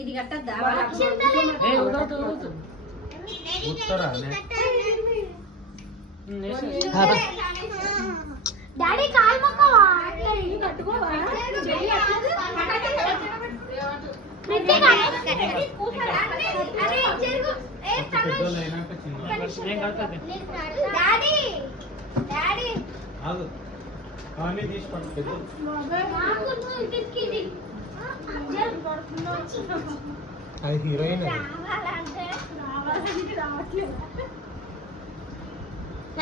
ఇది కట్టద్దా daddy call మొక్కవా కట్టుకోవా అది heroine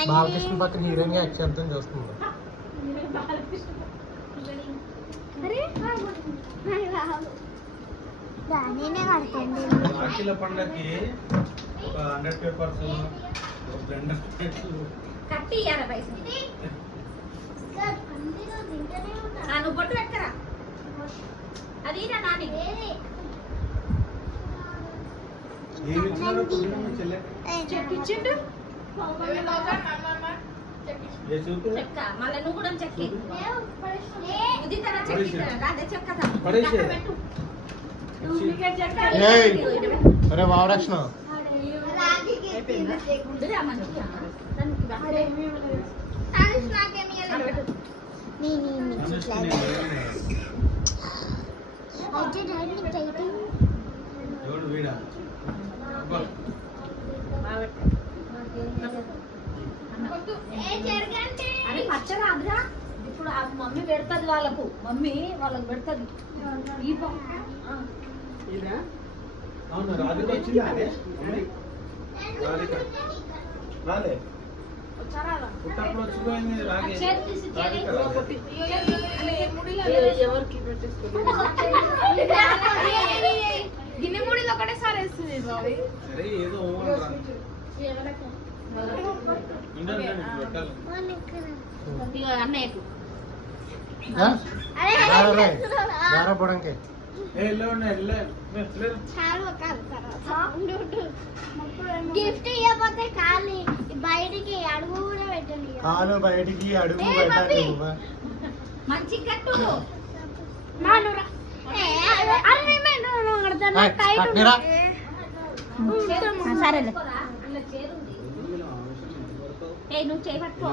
Balakrishna పక్కన హీరోయిన్ గా యాక్ట్ చేద్దాం చూస్తుంది. రాఖీల పండగకి 100 పేపర్స్ కట్టి ఇయ్యాల పైసలు నువ్వు బొట్టు పెట్టరా అది నాని చెక్కిచ్చిండు చెక్క మళ్ళీ నువ్వు కూడా చెక్కి అరే వావరక్షణ అరే పచ్చరాదురా ఇప్పుడు ఆ మమ్మీ పెడుతుంది వాళ్ళకు పెడుతుంది ఈ అవును రాధిక వచ్చిందా రాలే పుట్టప్పుడు వచ్చిపోయింది గిన్నె మూడిలో ఒకటే సారి వేస్తుంది సరే ఏదో అన్నయ్యకు గిఫ్ట్ ఇవ్వకపోతే కాలు బయటికి అడుగు కూడా పెట్టండి. కాలు బయటికి అడుగు మంచి కట్టు సరేలే నువ్వు చేపట్టుకో